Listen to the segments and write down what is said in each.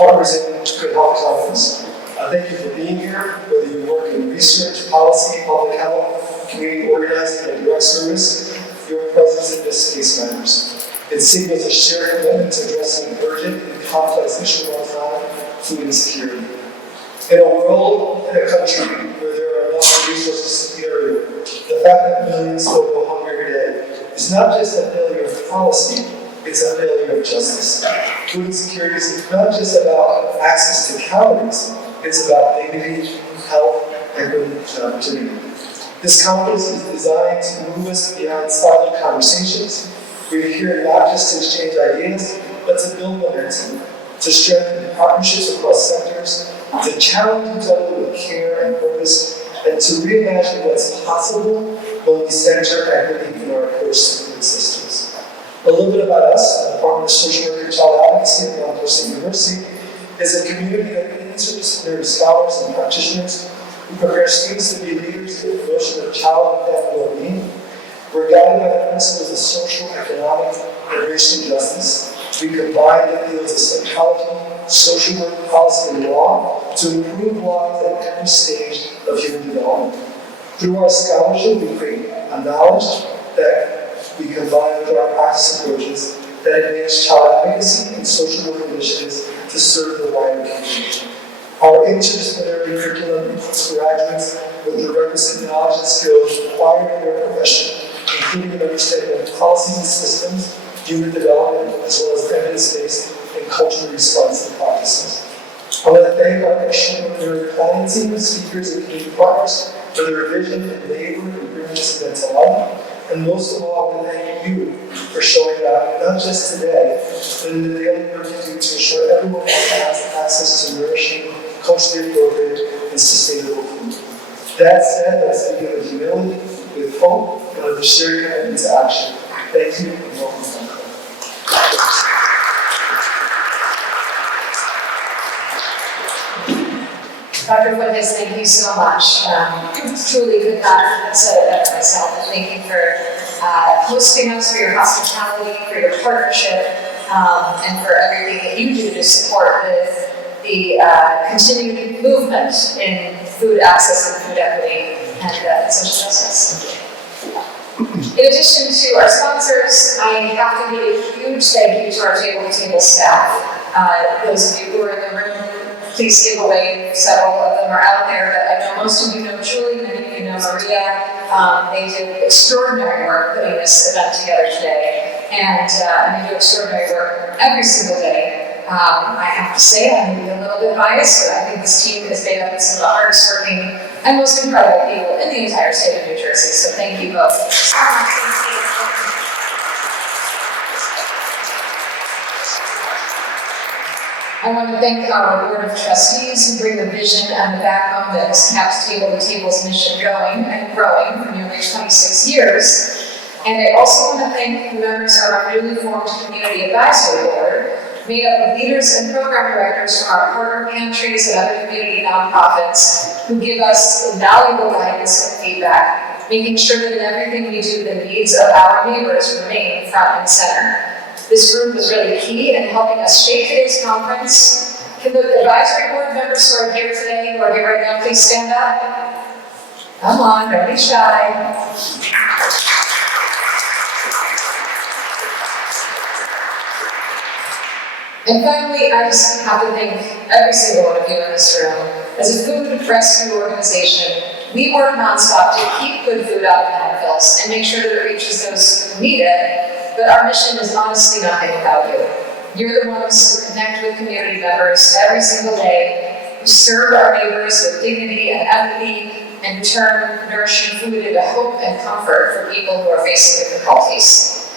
partners in Good Health Conference. Thank you for being here, whether you work in research, policy, public health, community organizing, and direct service. Your presence in this space matters. It signals a shared commitment to addressing urgent and complex issues of our time, food insecurity. In a world and a country where there are enough resources to be everywhere, the fact that millions still go hungry every day is not just a failure of policy, it's a failure of justice. Food insecurity is not just about access to calories, it's about dignity, health, equity, and opportunity. This conference is designed to move us beyond silent conversations. We're here not just to exchange ideas, but to build momentum, to strengthen partnerships across sectors, to challenge each other with care and purpose, and to reimagine what's possible when we center equity in our core food systems. A little bit about us. The Department of Social Work and Child Advocacy at Montclair State University is a community of interdisciplinary scholars and practitioners who prepare students to be leaders in the promotion of child and family well-being. We're guided by the principles of social, economic, and racial justice. We combine the fields of psychology, social work, policy, and law to improve lives at every stage of human development. Through our scholarship, we create a knowledge that we combine with our practice approaches that advance child advocacy and social work initiatives to serve the wider community. Our interdisciplinary curriculum equips graduates with the requisite knowledge and skills required in their profession, including an understanding of policies and systems, human development, as well as evidence-based and culturally responsive practices. I want to thank our extraordinary planning team, speakers, and community partners for their vision and labor in bringing this event to life. And most of all, I want to thank you for showing up, not just today, but in the daily work you do to ensure everyone has access to nourishing, culturally appropriate, and sustainable food. That said, let's begin with humility, with hope, and with a shared commitment to action. Thank you, and welcome to Dr. Fuentes, thank you so much. Truly could not have said it better myself. And thank you for hosting us, for your hospitality, for your partnership, and for everything that you do to support the continued movement in food access and food equity and social justice. In addition to our sponsors, I have to give a huge thank you to our table-to-table staff. Those of you who are in the room, please give away. Several of them are out there, but I know most of you know Julie, many of you know Maria. They did extraordinary work putting this event together today, and they do extraordinary work every single day. I have to say, I'm maybe a little bit biased, but I think this team is made up of some of the hardest working and most incredible people in the entire state of New Jersey, so thank you both. I want to thank our Board of Trustees who bring the vision and the backbone that has kept Table to Table's mission going and growing for nearly 26 years. And I also want to thank the members of our newly formed Community Advisory Board, made up of leaders and program directors from our partner pantries and other community nonprofits who give us invaluable guidance and feedback, making sure that in everything we do, the needs of our neighbors remain front and center. This group was really key in helping us shape today's conference. Can the advisory board members who are here today, who are here right now, please stand up? Come on, don't be shy. And finally, I just have to thank every single one of you in this room. As a food rescue organization, we work nonstop to keep good food out of landfills and make sure that it reaches those who need it. But our mission is honestly nothing without you. You're the ones who connect with community members every single day, who serve our neighbors with dignity and empathy, and who turn nourishing food into hope and comfort for people who are facing difficulties.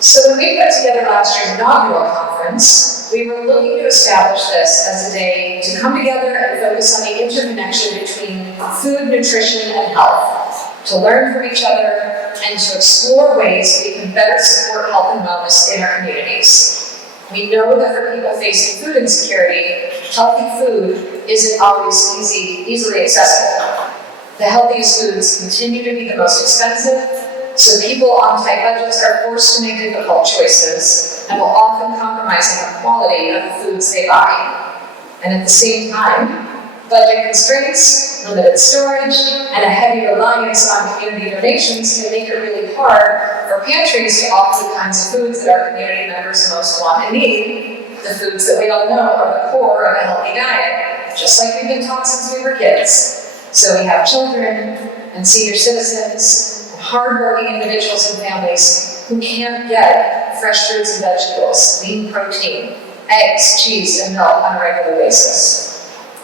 So when we put together last year's inaugural conference, we were looking to establish this as a day to come together and focus on the interconnection between food, nutrition, and health, to learn from each other, and to explore ways we can better support health and wellness in our communities. We know that for people facing food insecurity, healthy food isn't always easily accessible. The healthiest foods continue to be the most expensive, So people on tight budgets are forced to make difficult choices and will often compromise on the quality of the foods they buy. And at the same time, budget constraints, limited storage, and a heavy reliance on community donations can make it really hard for pantries to offer the kinds of foods that our community members most want and need, the foods that we all know are the core of a healthy diet, just like we've been taught since we were kids. So we have children and senior citizens, and hardworking individuals and families who can't get fresh fruits and vegetables, lean protein, eggs, cheese, and milk on a regular basis.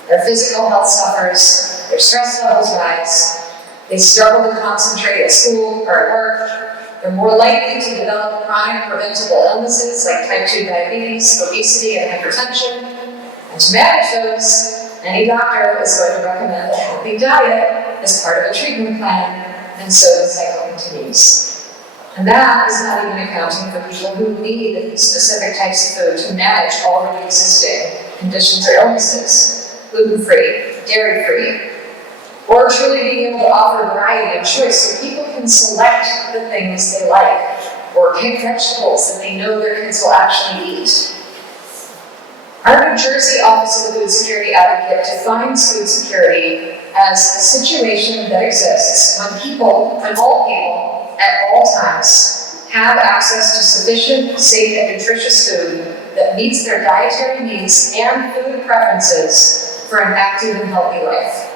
Their physical health suffers, their stress levels rise, they struggle to concentrate at school or at work, they're more likely to develop chronic preventable illnesses like type 2 diabetes, obesity, and hypertension. And to manage those, any doctor is going to recommend a healthy diet as part of a treatment plan, and so the cycle continues. And that is not even accounting for people who need specific types of food to manage already existing conditions or illnesses. Gluten-free, dairy-free, or truly being able to offer variety and choice so people can select the things they like, or pick vegetables that they know their kids will actually eat. Our New Jersey Office of the Food Security Advocate defines food security as a situation that exists when all people, at all times, have access to sufficient, safe, and nutritious food that meets their dietary needs and food preferences for an active and healthy life.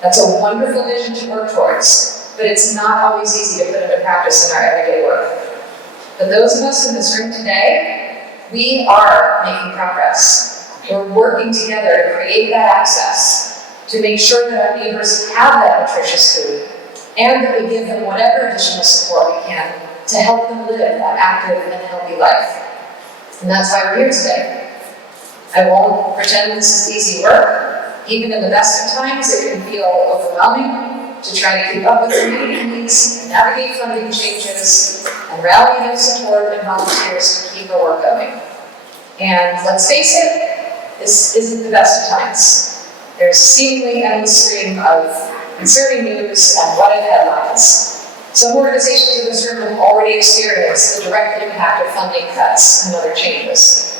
That's a wonderful vision to work towards, but it's not always easy to put into practice in our everyday work. But those of us in this room today, we are making progress. We're working together to create that access, to make sure that our neighbors have that nutritious food, and that we give them whatever additional support we can to help them live that active and healthy life. And that's why we're here today. I won't pretend this is easy work. Even in the best of times, it can feel overwhelming to try to keep up with community needs, and navigate funding changes, and rally enough support and volunteers to keep our work going. And let's face it, this isn't the best of times. There's a seemingly endless stream of concerning news and what-if headlines. Some organizations in this room have already experienced the direct impact of funding cuts and other changes.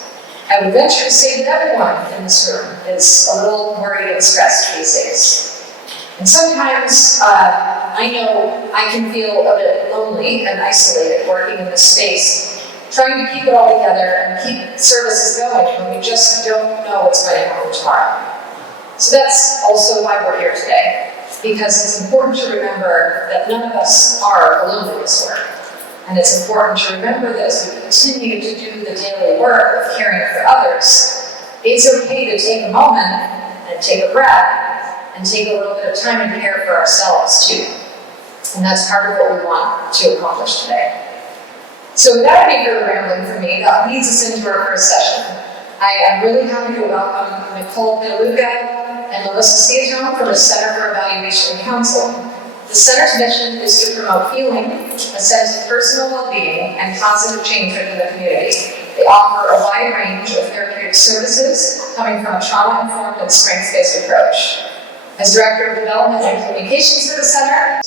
I would venture to say that everyone in this room is a little worried and stressed these days. And sometimes I know I can feel a bit lonely and isolated working in this space, trying to keep it all together and keep services going when we just don't know what's going to happen tomorrow. So that's also why we're here today, because it's important to remember that none of us are alone in this work. And it's important to remember that as we continue to do the daily work of caring for others, it's okay to take a moment and take a breath and take a little bit of time and care for ourselves too. And that's part of what we want to accomplish today. So without any further rambling from me, that leads us into our first session. I am really happy to welcome Nicole Pedaluga and Melissa Ciatone from the Center for Evaluation and Counseling. The Center's mission is to promote healing, a sense of personal well-being, and positive change within the community. They offer a wide range of therapeutic services coming from a trauma-informed and strengths-based approach. As Director of Development and Communications for the Center,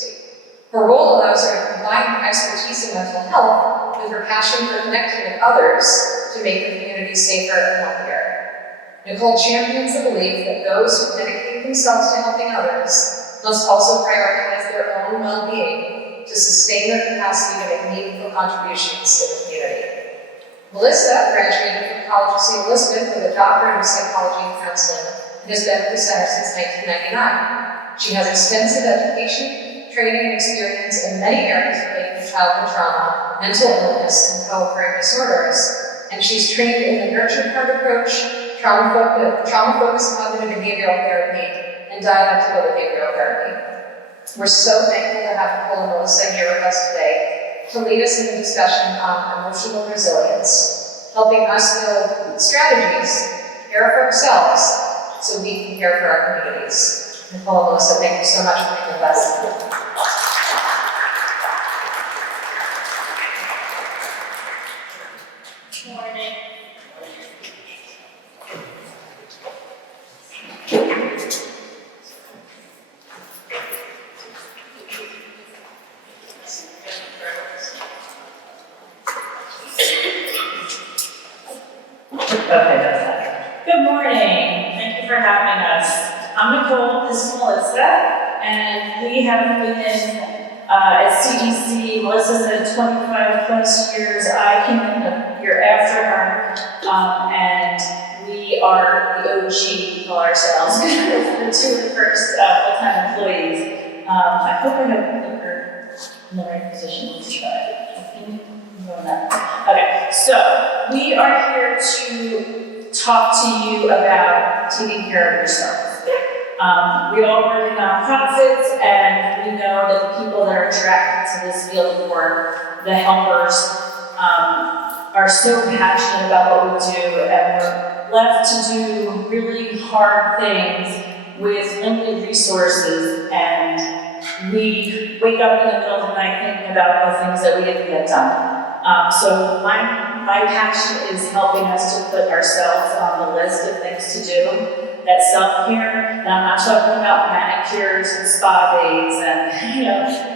her role allows her to combine her expertise in mental health with her passion for connecting with others to make the community safer and healthier. Nicole champions the belief that those who dedicate themselves to helping others must also prioritize their own well-being to sustain their capacity to make meaningful contributions to the community. Melissa graduated from College of St. Elizabeth with a doctorate of psychology and counseling and has been at the center since 1999. She has extensive education, training, and experience in many areas related to childhood trauma, mental illness, and co-occurring disorders, and she's trained in the nurture part approach, trauma-focused cognitive behavioral therapy, and dialectical behavioral therapy. We're so thankful to have Nicole and Melissa here with us today to lead us in a discussion on emotional resilience, helping us build strategies to care for ourselves so we can care for our communities. Nicole and Melissa, thank you so much for being with us. Good morning. Okay, that's better. Good morning. Thank you for having us. I'm Nicole, this is Melissa, and we have been at CDC. Melissa said 25 plus years. I came in a year after her, and we are the OG, we call ourselves, the two of the first full-time employees. I hope I have in the right position. Let's try. Okay, so we are here to talk to you about taking care of yourself. We all work in nonprofits, and we know that the people that are attracted to this field of work, the helpers, are so passionate about what we do, and we're left to do really hard things with limited resources, and we wake up in the middle of the night thinking about the things that we didn't get done. So my passion is helping us to put ourselves on the list of things to do. That's self-care, and I'm not talking about manicures and spa days and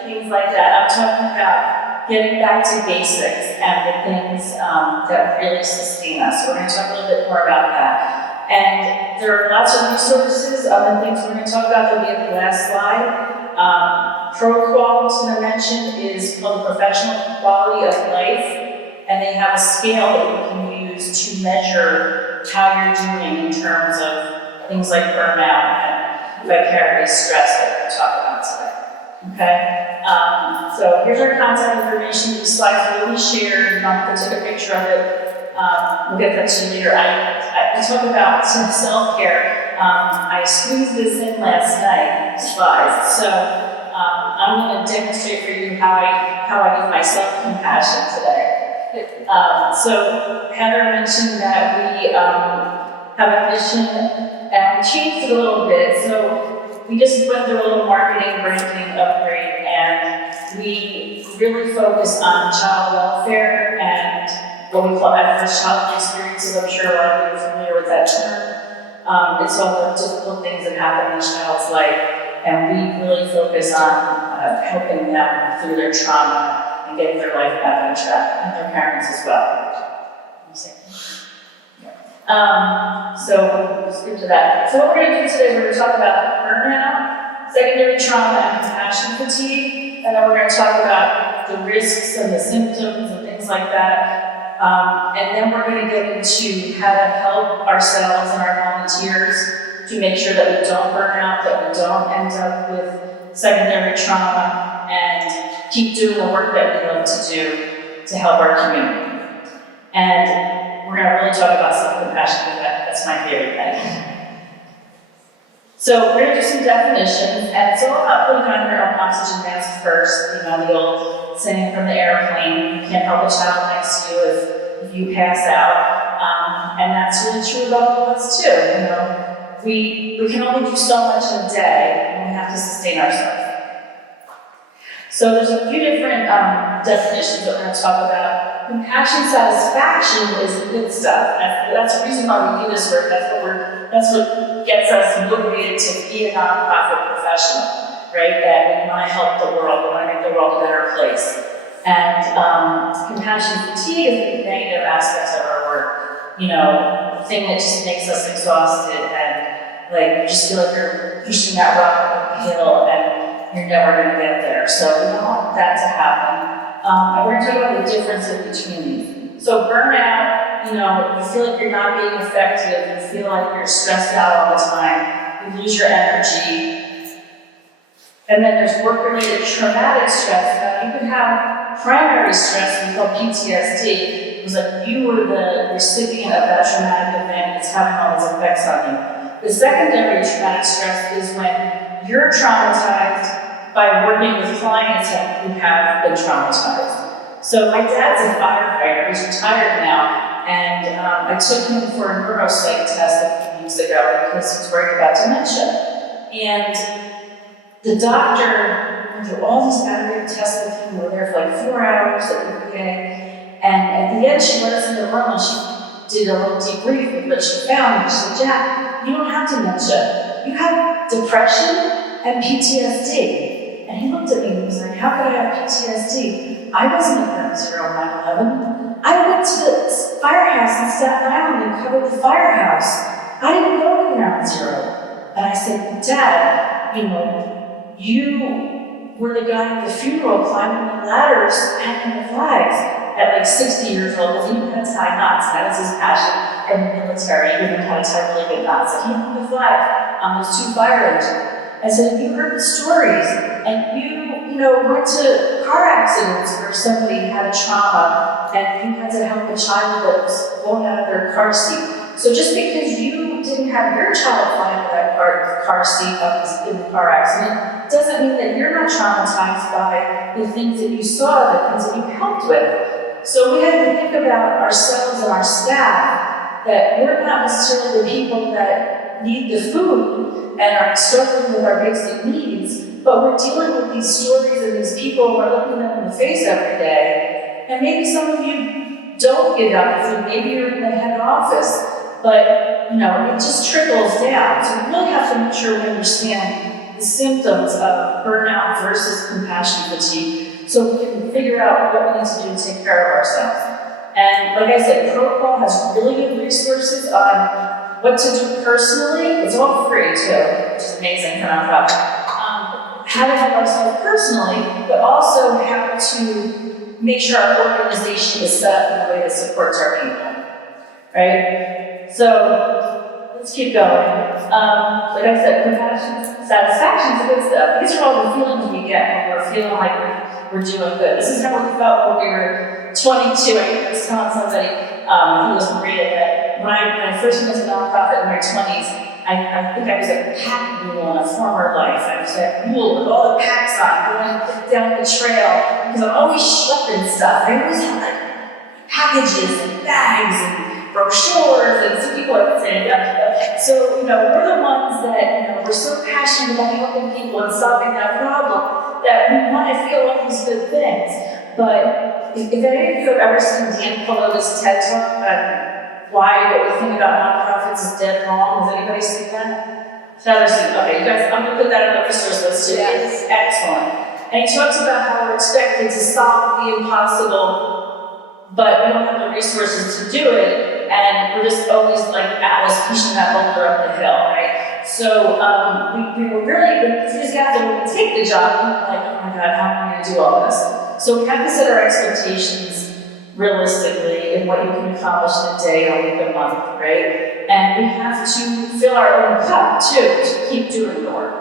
things like that. I'm talking about getting back to basics and the things that really sustain us. So we're going to talk a little bit more about that. And there are lots of resources and things we're going to talk about. They'll be at the last slide. ProQual, I mentioned, is called the Professional Quality of Life, and they have a scale that you can use to measure how you're doing in terms of things like burnout and vicarious stress that we're going to talk about today. Okay? So here's our contact information. These slides will be shared. I'll take a picture of it. We'll get that to you later. I talk about some self-care. I squeezed this in last night, slides. So I'm going to demonstrate for you how I give myself compassion today. So Heather mentioned that we have a mission, and we changed it a little bit. So we just went through a little marketing, branding upgrade, and we really focus on child welfare and what we call adverse childhood experiences. I'm sure a lot of you are familiar with that term. It's all the difficult things that happen in a child's life, and we really focus on helping them through their trauma and getting their life back on track, and their parents as well. So let's get to that. So what we're going to do today, we're going to talk about burnout, secondary trauma, and compassion fatigue, and then we're going to talk about the risks and the symptoms and things like that. And then we're going to get into how to help ourselves and our volunteers to make sure that we don't burn out, that we don't end up with secondary trauma, and keep doing the work that we love to do to help our community. And we're going to really talk about self-compassion, because that's my favorite thing. So we're going to do some definitions, and it's all about putting on your own oxygen mask first. The old saying from the airplane, you can't help a child next to you if you pass out. And that's really true about all of us too. We can only do so much in a day, and we have to sustain ourselves. So there's a few different definitions that we're going to talk about. Compassion satisfaction is the good stuff. That's the reason why we do this work. That's what gets us motivated to be a nonprofit professional, right? That we want to help the world, we want to make the world a better place. And compassion fatigue is the negative aspects of our work. The thing that just makes us exhausted, and you just feel like you're pushing that rock uphill and you're never going to get there. So we don't want that to happen. And we're going to talk about the differences between these. So burnout, you feel like you're not being effective, you feel like you're stressed out all the time, you lose your energy. And then there's work-related traumatic stress. Now you can have primary stress, we call PTSD. It was like you were the recipient of that traumatic event, it's having all these effects on you. The secondary traumatic stress is when you're traumatized by working with clients who have been traumatized. So my dad's a firefighter, he's retired now, and I took him for a neuropsych test a few weeks ago because he's worried about dementia. And the doctor went through all these aggravated tests with him. We were there for 4 hours at the VA, and at the end she let us in the room and she did a little debrief with what she found. She said, "Jack, you don't have dementia. You have depression and PTSD." And he looked at me and he was like, "How could I have PTSD?" I wasn't at ground zero on 9/11. I went to the firehouse in Staten Island and covered the firehouse. I didn't go to ground zero. And I said, Dad, you were the guy at the funeral climbing the ladders, hanging the flags at like 60 years old, because he knew how to tie knots. That was his passion in the military. He knew how to tie really good knots. And he hung the flag on those 2 fire engines. I said, if you heard the stories and you went to car accidents where somebody had a trauma and you had to help a child that was blown out of their car seat. So just because you didn't have your child fly out of that car seat in the car accident doesn't mean that you're not traumatized by the things that you saw, the things that you helped with. So we have to think about ourselves and our staff, that we're not necessarily the people that need the food and are struggling with our basic needs, but we're dealing with these stories and these people, we're looking them in the face every day. And maybe some of you don't give out the food, maybe you're in the head office, but it just trickles down. So we really have to make sure we understand the symptoms of burnout versus compassion fatigue, so we can figure out what we need to do to take care of ourselves. And like I said, Protocol has really good resources on what to do personally. It's all free too, which is amazing for nonprofit. How to help ourselves personally, but also how to make sure our organization is set up in a way that supports our people, right? So let's keep going. Like I said, compassion, satisfaction is good stuff. These are all the feelings we get when we're feeling like we're doing good. This is how we felt when we were 22. I was telling somebody who was Maria that when I first went to nonprofit in my 20s, I think I was a pack mule in a former life. I was that mule with all the packs on, going down the trail, because I'm always schlepping stuff. I always have like packages and bags and brochures, and some people are saying, So, we're the ones that, we're so passionate about helping people and solving that problem that we want to feel all these good things. But if any of you have ever seen Dan Pelota's TED Talk on why what we think about nonprofits is dead wrong, has anybody seen that? Okay, you guys, I'm going to put that on the resource list too. It's excellent. And he talks about how we're expected to solve the impossible, but we don't have the resources to do it, and we're just always like Atlas pushing that boulder up the hill, right? So we were really enthusiastic when we take the job, and we're like, oh my God, how am I going to do all this? So we have to set our expectations realistically in what you can accomplish in a day, a week, a month, right? And we have to fill our own cup too to keep doing the work.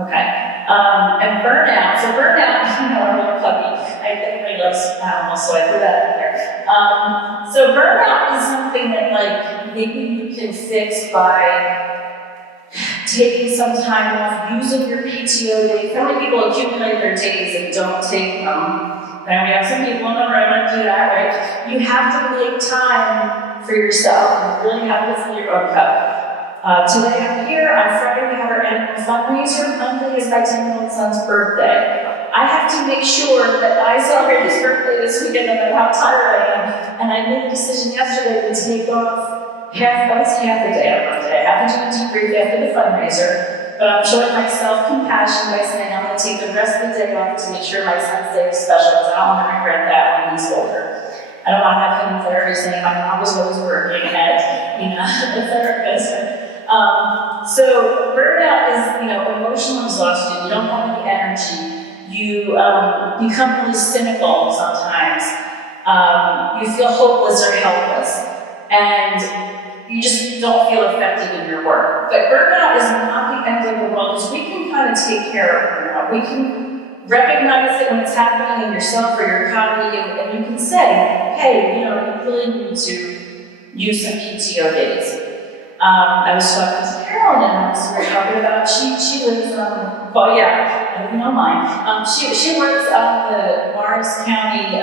Okay. And burnout. So burnout, our little puppy. Everybody loves animals, so I threw that in there. So burnout is something that maybe you can fix by taking some time off, using your PTO day. How many people accumulate their days and don't take them? And we have some people in the room that do that, right? You have to make time for yourself. You really have to fill your own cup. Today I'm here. On Friday we have our annual fundraiser. Monday is my 10-year-old son's birthday. I have to make sure that I celebrate his birthday this weekend no matter how tired I am. And I made a decision yesterday to take off half the day on Monday. I have to do a debrief after the fundraiser. But I'm showing myself compassion by saying I'm going to take the rest of the day off to make sure my son's day is special, because I don't want to regret that when he's older. I don't want to have him in therapy saying my mom was always working at, the therapist. So burnout is, emotional exhaustion. You don't have any energy. You become really cynical sometimes. You feel hopeless or helpless. And you just don't feel effective in your work. But burnout is not the end of the world, because we can kind of take care of burnout. We can recognize it when it's happening in yourself or your colleague, and you can say, hey, you really need to use some PTO days. I was talking to Carolyn, and we were talking about, she lives, you know mine. She works on the Morris County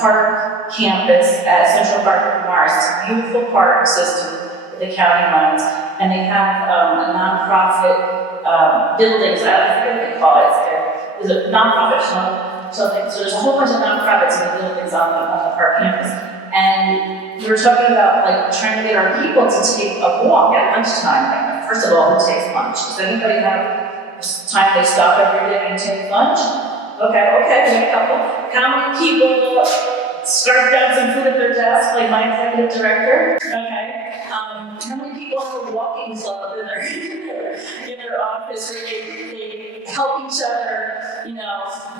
Park campus at Central Park of Morris. It's a beautiful park system that the county runs, and they have a nonprofit buildings. I forget what they call it. There's a nonprofit something. So there's a whole bunch of nonprofits in the buildings on the park campus. And we were talking about trying to get our people to take a walk at lunchtime. First of all, who takes lunch? Does anybody have time they stop every day and take lunch? Okay, we got a couple. How many people scarf down some food at their desk, like my executive director? Okay. How many people have a walking club in their office where they help each other,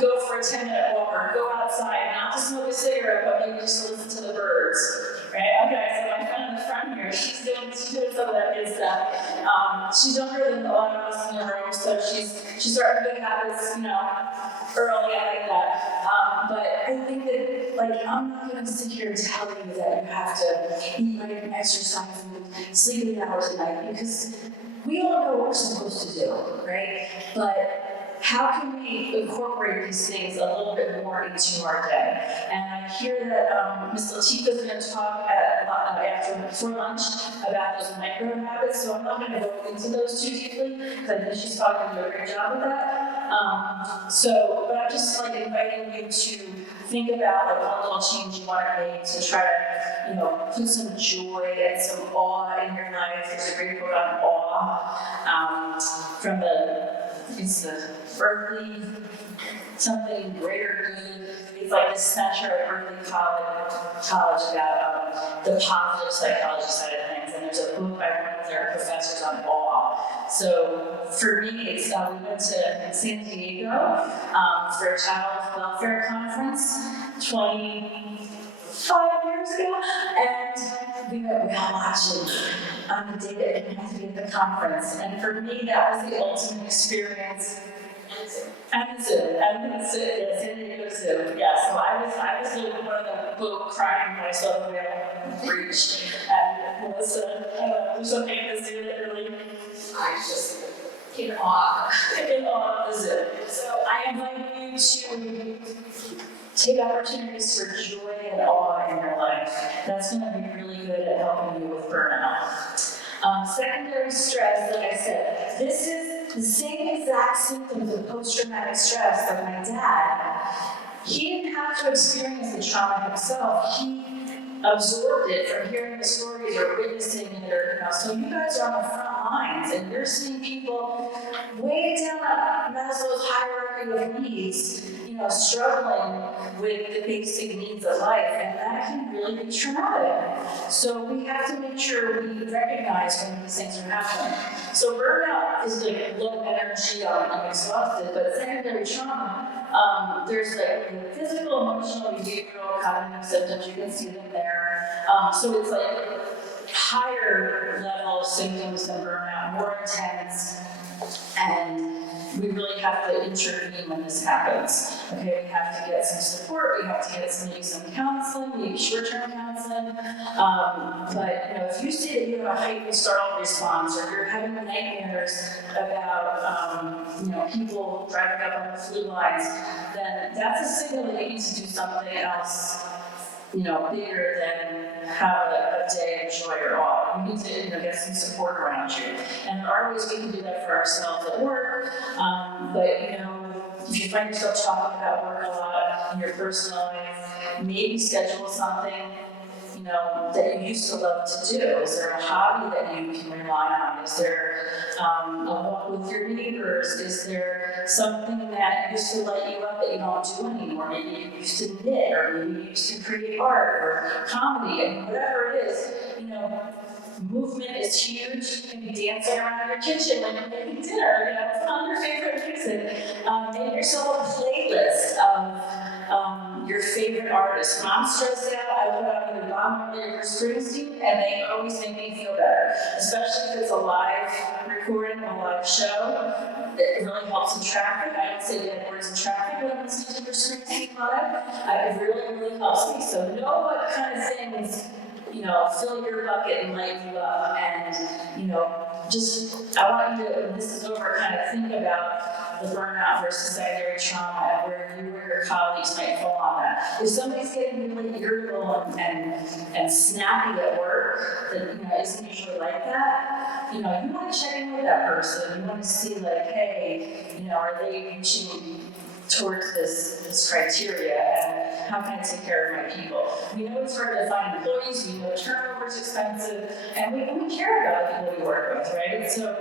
go for a 10-minute walk or go outside, not to smoke a cigarette, but maybe just to listen to the birds, right? Okay, so my friend in the front here, she's doing some of that good stuff. She's younger than a lot of us in the room, so she's starting good habits, early, I like that. But I think that, I'm not going to sit here and tell you that you have to eat right and exercise and sleep 8 hours a night, because we all know what we're supposed to do, right? But how can we incorporate these things a little bit more into our day? And I hear that Ms. Latifah is going to talk before lunch about those micro habits, so I'm not going to go into those too deeply, because I think she's probably going to do a great job with that. But I'm just inviting you to think about one little change you want to make to try to, put some joy and some awe in your life. There's a great book on awe from it's the Berkeley something greater good. It's like this center at Berkeley College about the positive psychology side of things. And there's a book by one of their professors on awe. So for me, it's we went to San Diego for a child welfare conference 25 years ago, and we were all watching on the day that it had to be at the conference. And for me, that was the ultimate experience. And the zoo, yeah, San Diego Zoo. Yeah, so I was one of the boat crying when I saw the whale breach. And Melissa, there's something in the zoo that really, I just in awe of the zoo. So I invite you to take opportunities for joy and awe in your life. That's going to be really good at helping you with burnout. Secondary stress, like I said, this is the same exact symptoms of post-traumatic stress like my dad. He didn't have to experience the trauma himself. He absorbed it from hearing the stories or witnessing it, or so you guys are on the front lines and you're seeing people way down Maslow's hierarchy of needs, struggling with the basic needs of life, and that can really be traumatic. So we have to make sure we recognize when these things are happening. So burnout is low energy, I'm exhausted, but secondary trauma, there's the physical, emotional, behavioral, cognitive symptoms, you can see them there. So it's higher level symptoms than burnout, more intense, and we really have to intervene when this happens. Okay, we have to get some support, we have to get maybe some counseling, maybe short-term counseling. But if you see that you have a heightened startle response, or you're having nightmares about people driving up on the flu lines, then that's a signal that you need to do something else, bigger than have a day of joy or awe. You need to get some support around you. And there are ways we can do that for ourselves at work. But if you find yourself talking about work a lot in your personal life, maybe schedule something that you used to love to do. Is there a hobby that you can rely on? Is there a walk with your neighbors? Is there something that used to light you up that you don't do anymore? Maybe you used to knit, or maybe you used to create art or comedy, and whatever it is, movement is huge. You can be dancing around your kitchen when you're making dinner, put on your favorite music. Make yourself a playlist of your favorite artists. When I'm stressed out, I put on either Bob Marley or Bruce Springsteen, and they always make me feel better, especially if it's a live recording or a live show. It really helps in traffic. I don't say dead words in traffic when I'm listening to Bruce Springsteen live. It really helps me. So know what kind of things fill your bucket and light you up, and I want you to, when this is over, kind of think about the burnout versus secondary trauma and where you or your colleagues might fall on that. If somebody's getting really irritable and snappy at work that isn't usually like that, you want to check in with that person. You want to see hey, are they reaching towards this criteria, and how can I take care of my people? We know it's hard to find employees, we know turnover is expensive, and we care about the people we work with, right? So,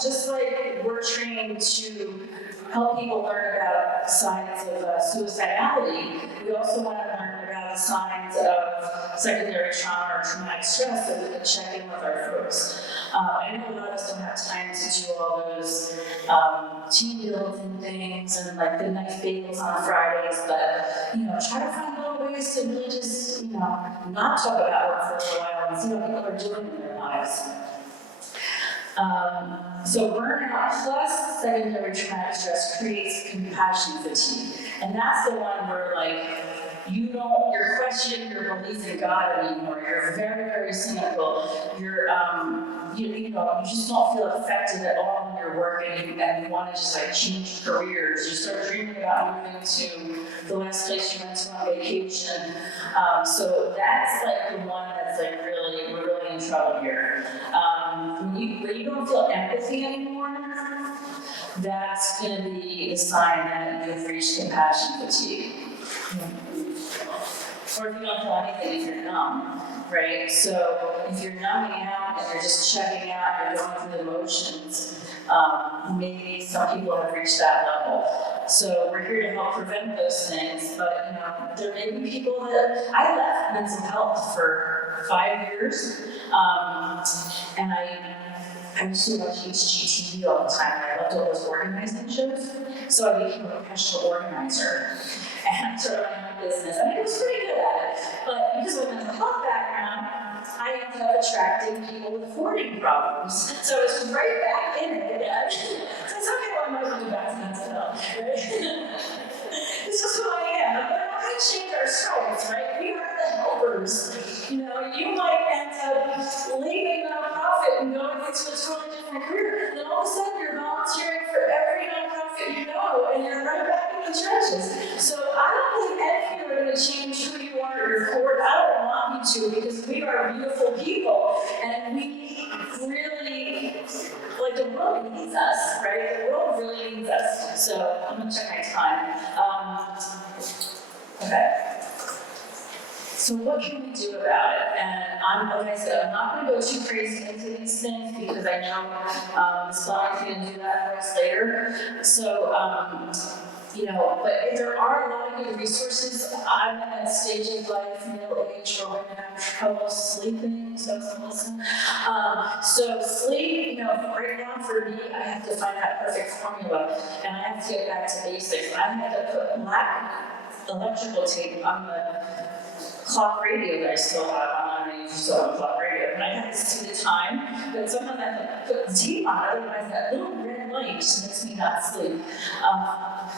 just like we're trained to help people learn about signs of suicidality, we also want to learn about the signs of secondary trauma or traumatic stress so we can check in with our folks. I know a lot of us don't have time to do all those team building things and like the nice bagels on Fridays, but try to find little ways to really just not talk about work for a while and see what people are doing in their lives. So burnout plus secondary traumatic stress creates compassion fatigue, and that's the one where you're questioning your belief in God anymore. You're very, very cynical. You're, you just don't feel affected at all in your work, and you want to just change careers. You start dreaming about moving to the last place you went to on vacation. So that's the one that's we're really in trouble here. When you don't feel empathy anymore, that's going to be a sign that you've reached compassion fatigue. Or if you don't feel anything, if you're numb, right? So if you're numbing out and you're just checking out, you're going through the motions, maybe some people have reached that level. So we're here to help prevent those things, but there may be people that, I left mental health for 5 years, and I used to watch HGTV all the time, and I loved all those organizing shows, so I became a professional organizer. And I started my own business, and I was pretty good at it. But because of my mental health background, I ended up attracting people with hoarding problems. So it's right back in it again. So it's okay, well, I might as well go back to mental health, right? It's just who I am. But we're going to change our stripes, right? We are the helpers. You might end up leaving nonprofit and going into a totally different career. Then all of a sudden, you're volunteering for every nonprofit you know, and you're right back in the trenches. So I don't think any of you are going to change who you are at your core. I don't want you to, because we are beautiful people, and we really, the world needs us, right? The world really needs us. So I'm going to check my time. Okay. So what can we do about it? And like I said, I'm not going to go too crazy into these things because I know Ms. Bonnie's going to do that for us later. So, but there are a lot of good resources. I'm in that stage of life, middle age, where women have trouble sleeping, so listen. So sleep, right now for me, I have to find that perfect formula, and I have to get back to basics. I have to put black electrical tape on the clock radio that I still have. I don't know if you still have a clock radio, but I have to see the time. But sometimes I have to put the tape on, otherwise that little red light just makes me not sleep.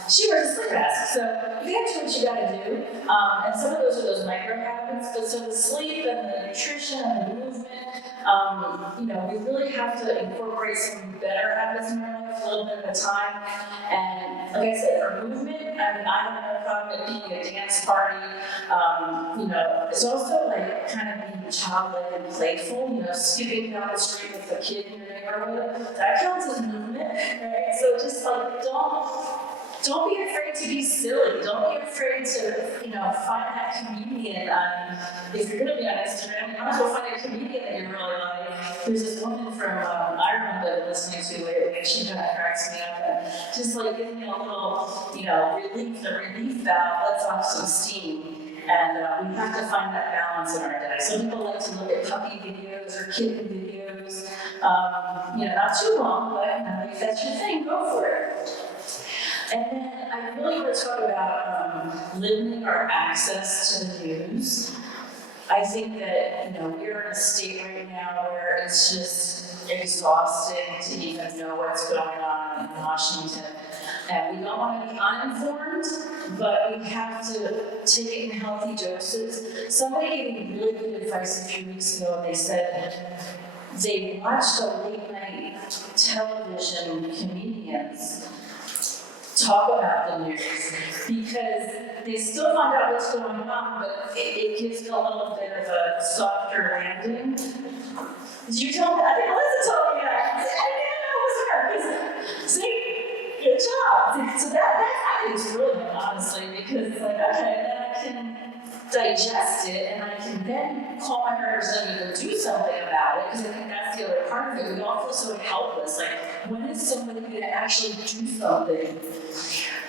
She wears a sleep mask, so you have to do what you gotta do. And some of those are those micro habits, but so the sleep and the nutrition and the movement, we really have to incorporate some better habits in our life a little bit at a time. And like I said, our movement, I have no problem with being a dance party. It's also kind of being childlike and playful, skipping down the street with a kid in your neighborhood. That counts as movement, right? So just don't be afraid to be silly. Don't be afraid to, find that comedian. If you're going to be on Instagram, you might as well find a comedian that you really like. There's this woman from Ireland that I'm listening to lately, and she kind of cracks me up. And just giving me a little, relief, the relief valve lets off some steam. And we have to find that balance in our day. Some people like to look at puppy videos or kitten videos. Not too long, but if that's your thing, go for it. And then I really want to talk about limiting our access to the news. I think that, we're in a state right now where it's just exhausting to even know what's going on in Washington. And we don't want to be uninformed, but we have to take it in healthy doses. Somebody gave me really good advice a few weeks ago, and they said they watched a late night television comedians talk about the news because they still find out what's going on, but it gives it a little bit of a softer landing. Did you tell me? I think Melissa told me that. I didn't know it was her. See, good job. So that I think is brilliant, honestly, because then I can digest it and I can then call my representative and do something about it, because I think that's that's the other part of it. We all feel so helpless. Like, when is somebody going to actually do something?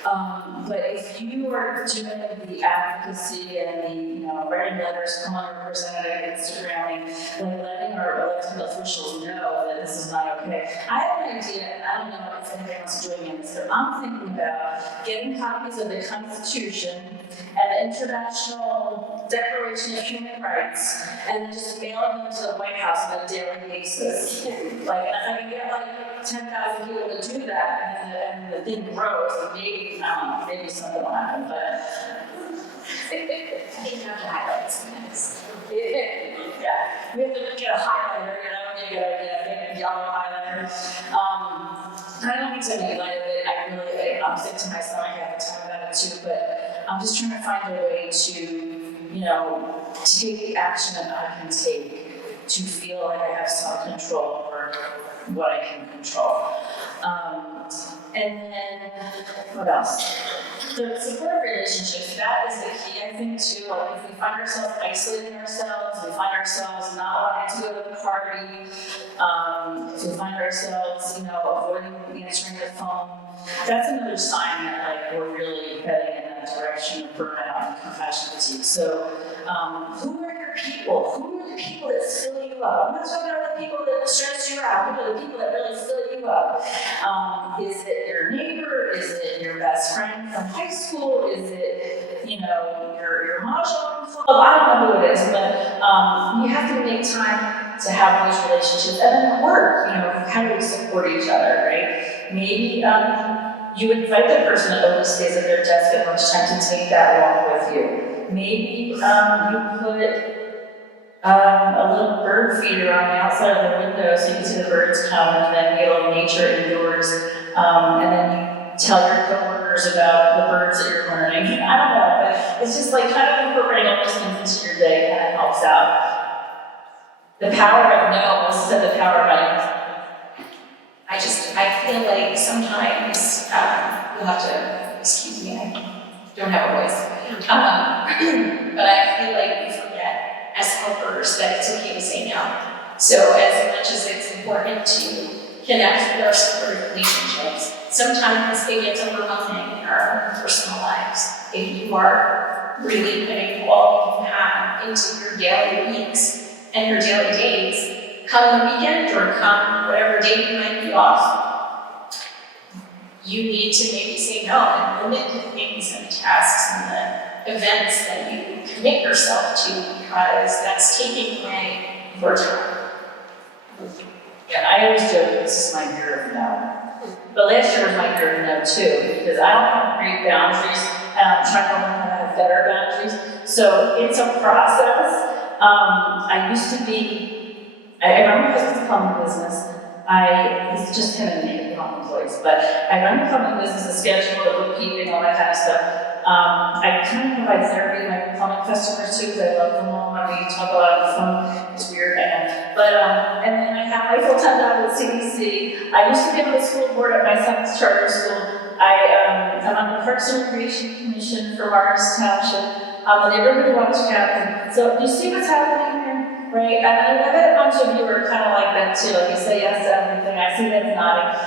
But if you are doing the advocacy and the, writing letters, calling representatives, Instagramming, like letting our elected officials know that this is not okay. I have an idea, and I don't know if anybody wants to join me in this, but I'm thinking about getting copies of the Constitution and the International Declaration of Human Rights, and just mailing them to the White House on a daily basis. Like, if I can get like 10,000 people to do that, and the thing grows, and maybe, I don't know, maybe something will happen, but I think you have to highlight some things. yeah, we have to get a highlighter, maybe a good idea, maybe a yellow highlighter. I don't need to make light of it. I'm sick to my stomach half the time about it too, but I'm just trying to find a way to, take the action that I can take to feel like I have some control over what I can control. And then, what else? The supportive relationships, that is the key, I think, too. Like, if we find ourselves isolating ourselves, we find ourselves not wanting to go to the party, if we find ourselves, avoiding answering the phone, that's another sign that, like, we're really heading in that direction of burnout and compassion fatigue. So, who are your people? Who are the people that fill you up? I'm not talking about the people that stress you out. Who are the people that really fill you up? Is it your neighbor? Is it your best friend from high school? Is it, your mahjong club? I don't know who it is, but you have to make time to have those relationships. And then at work, how do we support each other, right? Maybe you invite the person that always stays at their desk at lunchtime to take that walk with you. Maybe you put a little bird feeder on the outside of the window so you can see the birds come, and then get a little nature indoors, and then you tell your coworkers about the birds that you're learning. I don't know, but it's just like kind of incorporating all those things into your day kind of helps out. The power of no, Melissa said the power of no. I feel like sometimes, you'll have to, excuse me, I don't have a voice. But I feel like we forget as helpers that it's okay to say no. So as much as it's important to connect with our supportive relationships, sometimes it gets overwhelming in our own personal lives. If you are really putting all you have into your daily weeks and your daily days, come the weekend or come whatever day you might be off, you need to maybe say no and limit the things and tasks and the events that you commit yourself to, because that's taking away your time. Yeah, I always joke this is my year of no. But last year was my year of no too, because I don't have great boundaries, and I'm trying to learn how to have better boundaries. So it's a process. I used to be, I run my husband's plumbing business. It's just him and me, not employees, but I run the plumbing business, the schedule, the bookkeeping, all that kind of stuff. I kind of provide therapy to my plumbing customers too, because I love them all. When we talk a lot on the phone, it's weird, I know. But, and then I have my full-time job at CDC. I used to be on the school board at my son's charter school. I'm on the Parks and Recreation Commission for Morris Township. I'm the neighborhood watch captain. So you see what's happening here, right? And I bet a bunch of you are kind of like that too. Like you say yes to everything. I see that nodding.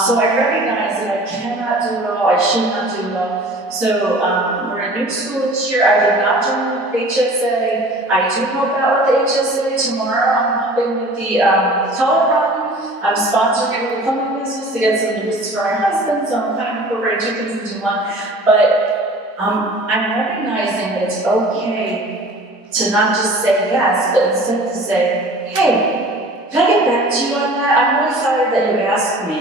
So I recognize that I cannot do it all. I should not do it all. So we're in a new school this year. I did not join HSA. I do help out with the HSA. Tomorrow I'm helping with the color run. I'm sponsoring it with the plumbing business to get some new business for my husband. So I'm kind of incorporating two things into one. But I'm recognizing that it's okay to not just say yes, but instead to say, hey, can I get back to you on that? I'm really sorry that you asked me,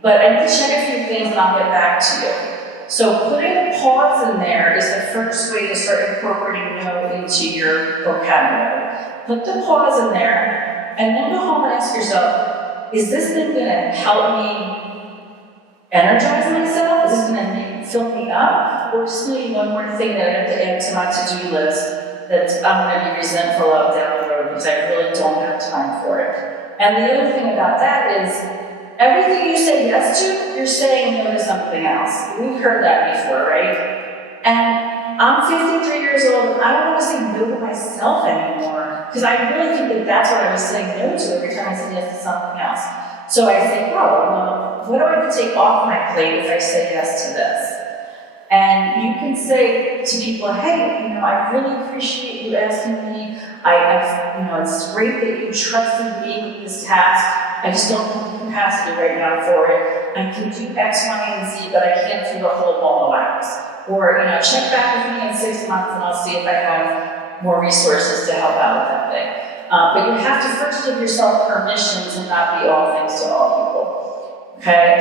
but I need to check a few things and I'll get back to you. So putting a pause in there is the first way to start incorporating no into your vocabulary. Put the pause in there, and then go home and ask yourself, is this thing gonna help me energize myself? Is this gonna fill me up? Or just maybe one more thing that I have to add to my to-do list that I'm gonna be resentful of down the road because I really don't have time for it. And the other thing about that is, everything you say yes to, you're saying no to something else. We've heard that before, right? And I'm 53 years old and I don't want to say no to myself anymore. Because I really think that that's what I was saying no to every time I say yes to something else. So I say, oh, well, what do I have to take off my plate if I say yes to this? And you can say to people, hey, I really appreciate you asking me. It's great that you trusted me with this task. I just don't have the capacity right now for it. I can do X, Y, and Z, but I can't do the whole ball of wax. Or, check back with me in 6 months and I'll see if I have more resources to help out with that thing. But you have to first give yourself permission to not be all things to all people. Okay?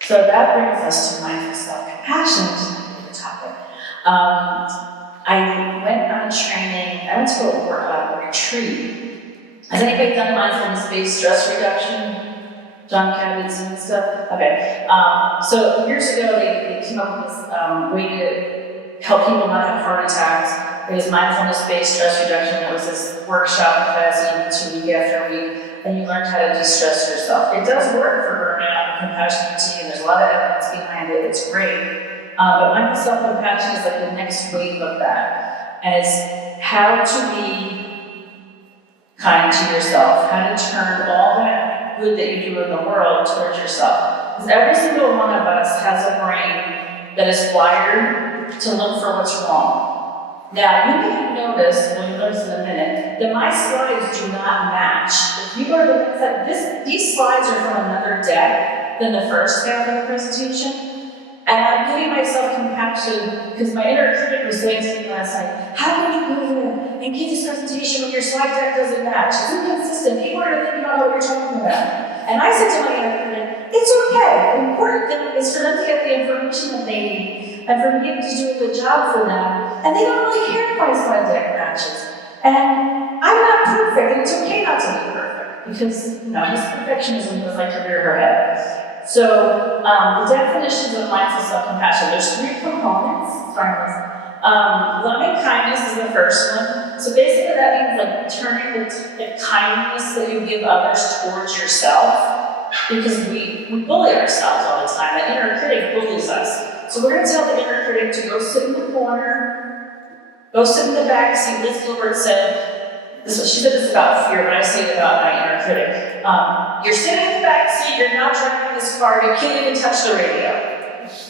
So that brings us to mindful self-compassion, which is the topic. I went on training, I went to a retreat. Has anybody done mindfulness-based stress reduction? John Kabat-Zinn and stuff? Okay. So years ago, they came up with this way to help people not have heart attacks. It was mindfulness-based stress reduction. It was this workshop class you do week after week, and you learned how to de-stress yourself. It does work for burnout and compassion fatigue, and there's a lot of evidence behind it. It's great. But mindful self-compassion is like the next wave of that. And it's how to be kind to yourself, how to turn all that good that you do in the world towards yourself. Because every single one of us has a brain that is wired to look for what's wrong. Now, you may have noticed, we'll notice in a minute, that my slides do not match. If you go to the next slide, these slides are from another deck than the first half of the presentation. And I'm giving myself compassion because my inner critic was saying to me last night, how can you go there and give this presentation when your slide deck doesn't match? It's inconsistent. People are going to think you don't know what you're talking about. And I said to my inner critic, it's okay. The important thing is for them to get the information that they need and for me to do a good job for them. And they don't really care if my slide deck matches. And I'm not perfect, and it's okay not to be perfect because, this perfectionism does like to rear her head. So, the definitions of mindful self-compassion, there's 3 components. Loving kindness is the first one. So basically that means like turning the kindness that you give others towards yourself, because we bully ourselves all the time. The inner critic bullies us. So we're going to tell the inner critic to go sit in the corner, go sit in the back seat. Liz Gilbert said, she said this about fear, but I say it about my inner critic. You're sitting in the back seat, you're not driving this car, you can't even touch the radio.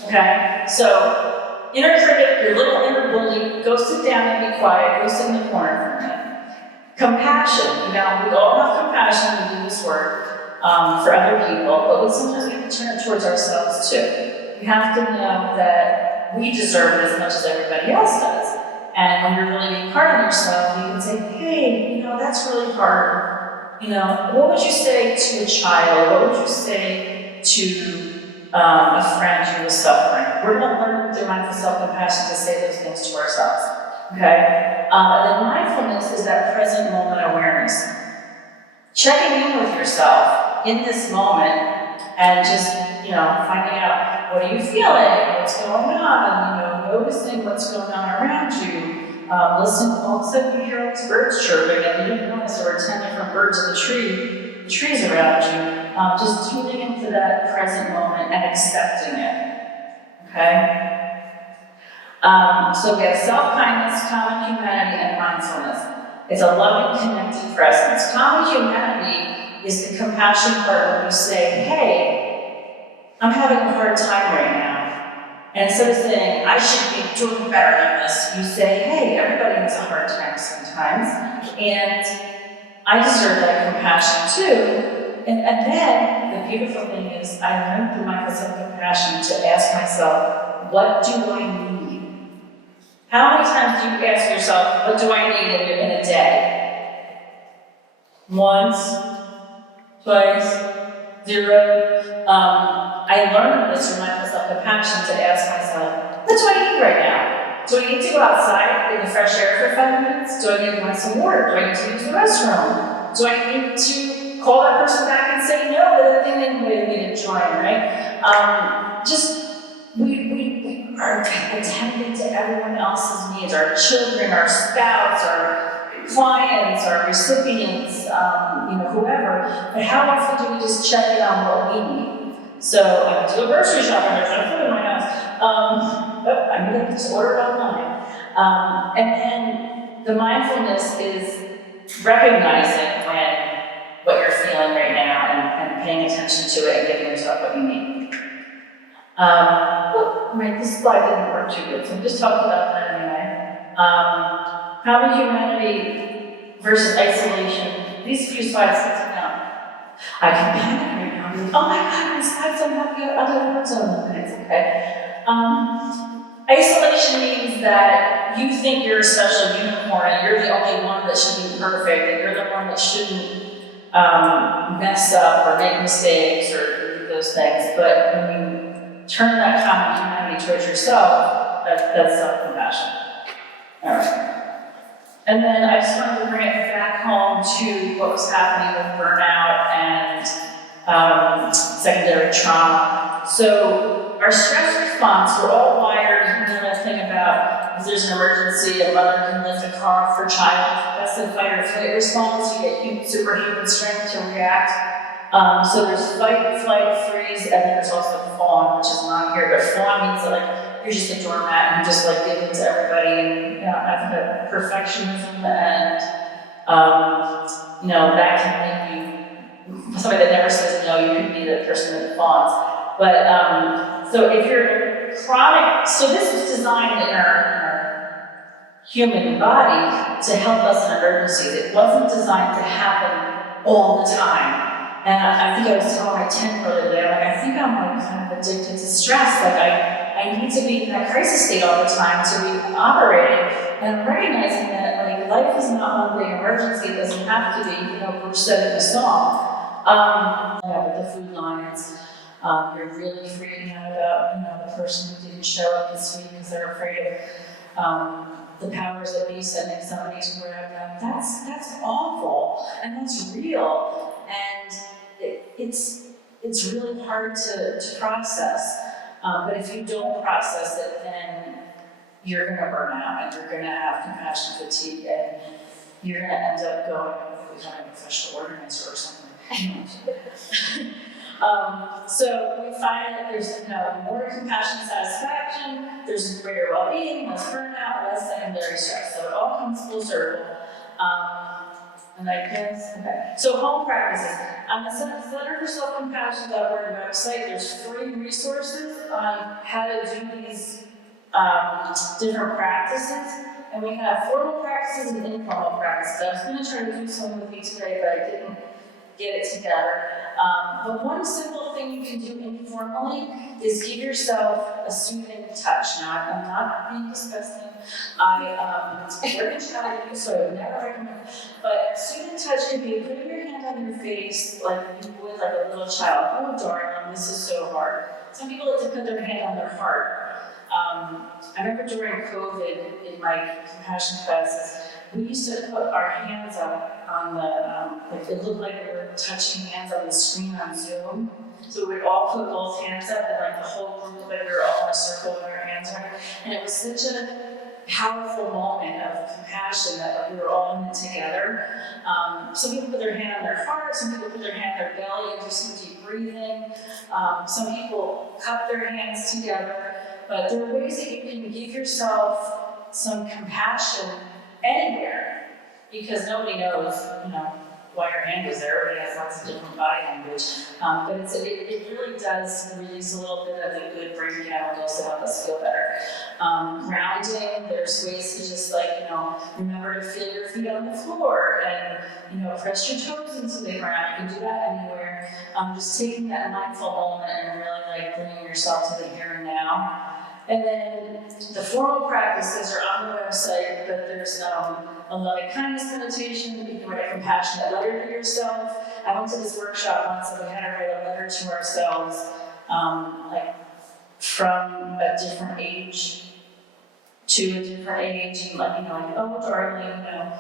Okay? So, inner critic, your little inner bully, go sit down and be quiet, go sit in the corner for a minute. Compassion, we all have compassion, we do this work for other people, but sometimes we have to turn it towards ourselves too. You have to know that we deserve it as much as everybody else does. And when you're really being hard on yourself, you can say, hey, that's really hard. What would you say to a child? What would you say to a friend who was suffering? We're going to learn through mindful self-compassion to say those things to ourselves. Okay? And then mindfulness is that present moment awareness. Checking in with yourself in this moment and just, finding out, what are you feeling? What's going on? Noticing what's going on around you. Listen, all of a sudden you hear all these birds chirping, and you didn't notice there were 10 different birds in the trees around you. Just tuning into that present moment and accepting it. Okay? So we have self-kindness, common humanity, and mindfulness. It's a loving, connected presence. Common humanity is the compassion part when you say, hey, I'm having a hard time right now. And instead of saying, I should be doing better than this, you say, hey, everybody has a hard time sometimes, and I deserve that compassion too. And then, the beautiful thing is, I learned through mindful self-compassion to ask myself, what do I need? How many times do you ask yourself, what do I need in a day? Once, twice, 0. I learned this through mindful self-compassion to ask myself, what do I need right now? Do I need to go outside in the fresh air for 5 minutes? Do I need to drink some water? Do I need to use the restroom? Do I need to call that person back and say no that they didn't need to join, right? We are attending to everyone else's needs, our children, our spouse, our clients, our recipients, whoever. But how often do we just check in on what we need? So I do a grocery shopping, there's no food in my house. I'm going to just order it online. And then the mindfulness is recognizing what you're feeling right now and paying attention to it and giving yourself what you need. Right, this slide didn't work too good, so I'm just talking about that anyway. How would humanity versus isolation? These few slides stick out. I can panic right now. I'm like, oh my God, my slides don't have the other words on them. It's okay. Isolation means that you think you're a special unicorn and you're the only one that should be perfect and you're the one that shouldn't mess up or make mistakes or do those things. But when you turn that common humanity towards yourself, that's self-compassion. All right. And then I just wanted to bring it back home to what was happening with burnout and secondary trauma. So our stress response, we're all wired, you know that thing about if there's an emergency, a mother can lift a car off her child. That's the fight or flight response. You get superhuman strength to react. So there's fight, flight, freeze, and then there's also fawn, which is not here. But fawn means that like you're just a doormat and you just like give in to everybody. And I think that perfectionism and that can make you somebody that never says no. You can be the person that fawns. But so if you're chronic, so this was designed in our human body to help us in emergencies. It wasn't designed to happen all the time. And I think I was telling my 10-year-old today, I think I'm like kind of addicted to stress. Like I need to be in that crisis state all the time to be operating. And I'm recognizing that like life is not one big emergency. It doesn't have to be. Bruce said in the song. With the food lines. You're really freaking out about, the person who didn't show up this week because they're afraid of the powers that be sending somebody to grab them. That's awful, and that's real, and it's really hard to process. But if you don't process it, then you're going to burn out, and you're going to have compassion fatigue, and you're going to end up becoming a professional organizer or something. So we find that there's more compassion and satisfaction, there's greater well-being, less burnout, less secondary stress. So it all comes full circle. And I guess, okay. So home practices. On the Center for Self-Compassion.org website, there's free resources on how to do these different practices. And we have formal practices and informal practices. I was going to try to do some with you today, but I didn't get it together. But one simple thing you can do informally is give yourself a soothing touch. Now, I'm not being disgusting. I work in child abuse, so I would never recommend it. But soothing touch can be putting your hand on your face like you would like a little child. Oh, darling, this is so hard. Some people like to put their hand on their heart. I remember during COVID in my compassion classes, we used to put our hands up on the, it looked like we were touching hands on the screen on Zoom. So we would all put both hands up and like the whole group looked like we were all in a circle with our hands on it. And it was such a powerful moment of compassion that we were all in it together. Some people put their hand on their heart, some people put their hand on their belly and do some deep breathing. Some people cup their hands together. But there are ways that you can give yourself some compassion anywhere, because nobody knows, why your hand is there. Everybody has lots of different body language. But it really does release a little bit of the good brain chemicals to help us feel better. Grounding, there's ways to just remember to feel your feet on the floor and, press your toes into the ground. You can do that anywhere. Just taking that mindful moment and really bringing yourself to the here and now. And then the formal practices are on the website, but there's a loving kindness meditation. You can write a compassionate letter to yourself. I went to this workshop once and we had to write a letter to ourselves, from a different age to a different age, and oh darling,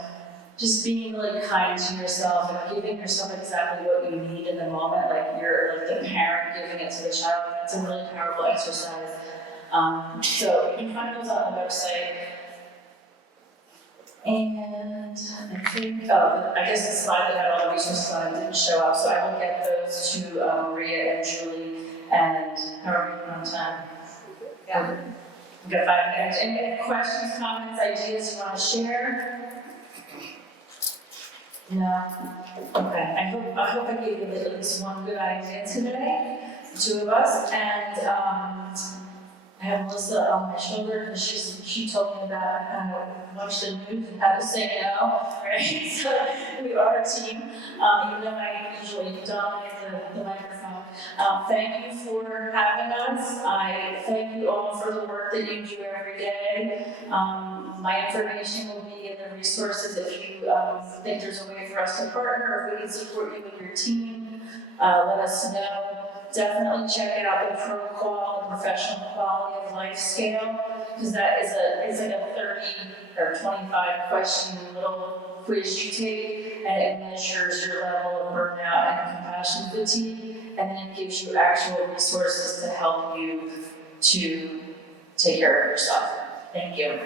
just being really kind to yourself and giving yourself exactly what you need in the moment, like you're like the parent giving it to the child. It's a really powerful exercise. So you can find those on the website. And I think, I guess the slide that had all the resources on it didn't show up, so I will get those to Maria and Julie, and how are we on time? Yeah. We've got 5 minutes. Any questions, comments, ideas you want to share? No? Okay, I hope I gave you at least one good idea today, the two of us, and, I have Melissa on my shoulder, because she told me about how to watch the news and how to say no, right? So we are a team, even though I usually dominate the microphone. Thank you for having us. I thank you all for the work that you do every day. My information will be in the resources if you think there's a way for us to partner, if we can support you with your team, let us know. Definitely check out the ProQual, the Professional Quality of Life Scale, because that is it's like a 30 or 25 question little quiz you take, and it measures your level of burnout and compassion fatigue, and then it gives you actual resources to help you to take care of yourself. Thank you.